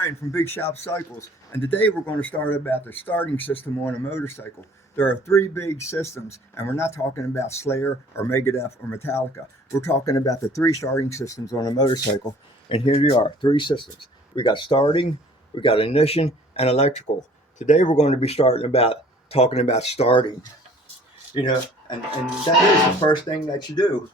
Brian from Big Shop Cycles, and today we're going to start about the starting system on a motorcycle. There are three big systems, and we're not talking about Slayer or Megadeth or Metallica. We're talking about the three starting systems on a motorcycle, and here they are, three systems. We got starting, we got ignition, and electrical. Today we're going to be talking about starting, and that is the first thing that you do.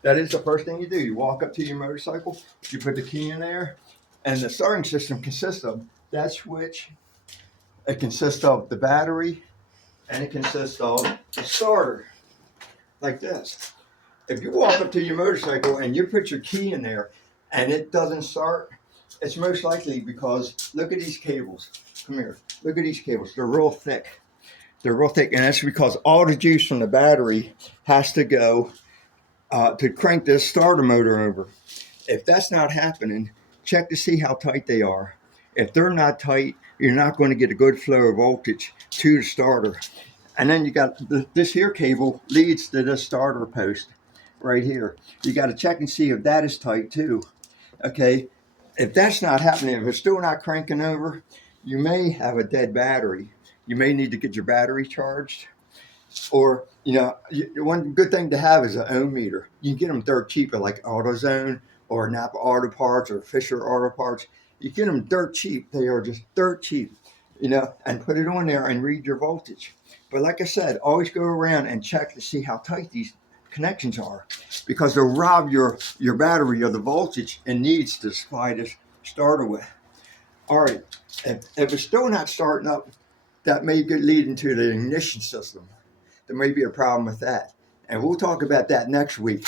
That is the first thing you do. You walk up to your motorcycle, you put the key in there, and the starting system consists of that switch. It consists of the battery, and it consists of the starter, like this. If you walk up to your motorcycle and you put your key in there and it doesn't start, it's most likely because look at these cables. Come here. Look at these cables. They're real thick. And that's because all the juice from the battery has to go to crank this starter motor over. If that's not happening, check to see how tight they are. If they're not tight, you're not going to get a good flow of voltage to the starter. And then you got this here cable leads to this starter post right here. You got to check and see if that is tight too. Okay, if that's not happening, if it's still not cranking over, you may have a dead battery. You may need to get your battery charged. Or, one good thing to have is an ohm meter. You can get them dirt cheap at like AutoZone or Napa Auto Parts or Fisher Auto Parts. You get them dirt cheap. They are just dirt cheap, and put it on there and read your voltage. But like I said, always go around and check to see how tight these connections are, because they'll rob your battery of the voltage it needs to supply this starter with. All right, if it's still not starting up, that may lead into the ignition system. There may be a problem with that. And we'll talk about that next week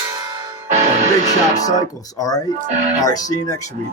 on Big Shop Cycles, all right? All right, see you next week.